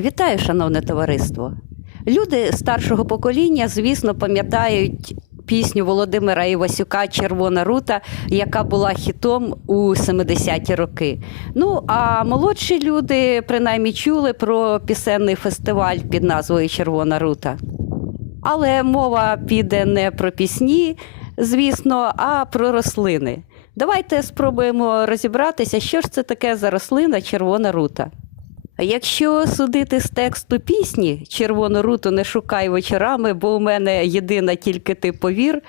Вітаю, шановне товариство. Люди старшого покоління, звісно, пам'ятають пісню Володимира Івасюка Червона рута, яка була хітом у 70-ті роки. Ну а молодші люди принаймні чули про пісенний фестиваль під назвою Червона рута. Але мова піде не про пісні, звісно, а про рослини. Давайте спробуємо розібратися, що ж це таке за рослина червона рута. Якщо судити з тексту пісні Червону руту не шукай вечорами, бо у мене єдина тільки ти повір,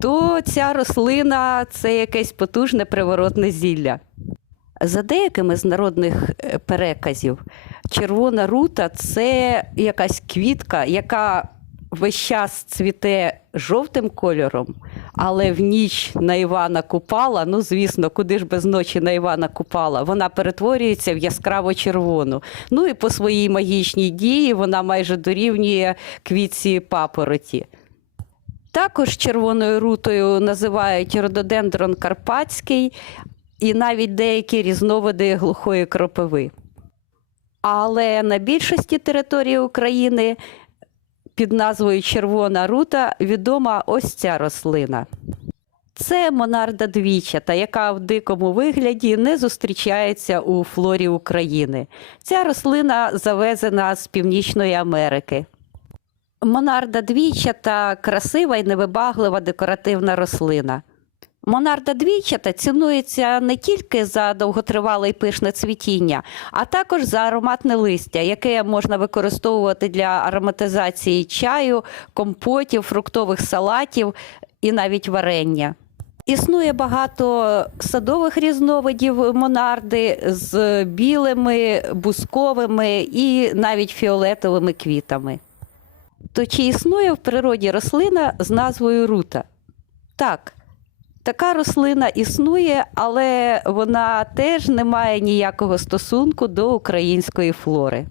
то ця рослина це якесь потужне приворотне зілля. За деякими з народних е, переказів, червона рута це якась квітка, яка весь час цвіте жовтим кольором, але в ніч на Івана Купала, ну звісно, куди ж без ночі на Івана Купала, вона перетворюється в яскраво червону. Ну і по своїй магічній дії вона майже дорівнює квітці папороті. Також червоною рутою називають рододендрон карпатський і навіть деякі різновиди глухої кропиви. Але на більшості території України під назвою Червона рута відома ось ця рослина. Це монарда двічата, яка в дикому вигляді не зустрічається у флорі України. Ця рослина завезена з Північної Америки. Монарда двічата красива і невибаглива декоративна рослина. Монарда двічата цінується не тільки за довготривале і пишне цвітіння, а також за ароматне листя, яке можна використовувати для ароматизації чаю, компотів, фруктових салатів і навіть варення. Існує багато садових різновидів монарди з білими, бусковими і навіть фіолетовими квітами. То чи існує в природі рослина з назвою рута? Так, така рослина існує, але вона теж не має ніякого стосунку до української флори.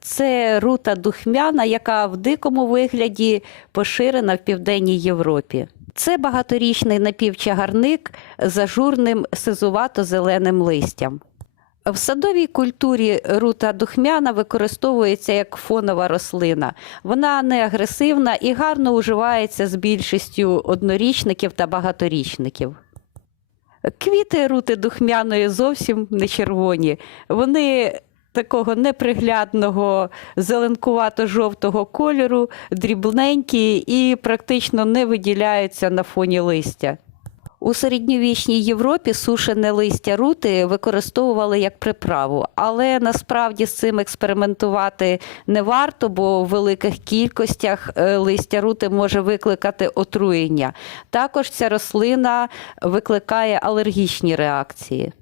Це рута духмяна, яка в дикому вигляді поширена в Південній Європі. Це багаторічний напівчагарник з ажурним сизувато-зеленим листям. В садовій культурі рута духмяна використовується як фонова рослина. Вона не агресивна і гарно уживається з більшістю однорічників та багаторічників. Квіти рути духмяної зовсім не червоні. Вони такого неприглядного зеленкувато-жовтого кольору, дрібненькі і практично не виділяються на фоні листя. У середньовічній Європі сушене листя рути використовували як приправу, але насправді з цим експериментувати не варто, бо в великих кількостях е, листя рути може викликати отруєння. Також ця рослина викликає алергічні реакції.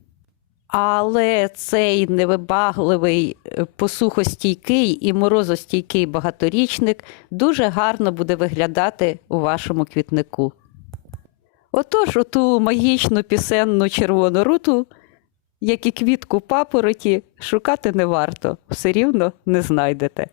Але цей невибагливий, е, посухостійкий і морозостійкий багаторічник дуже гарно буде виглядати у вашому квітнику. Отож, оту магічну пісенну червону руту, як і квітку папороті, шукати не варто, все рівно не знайдете.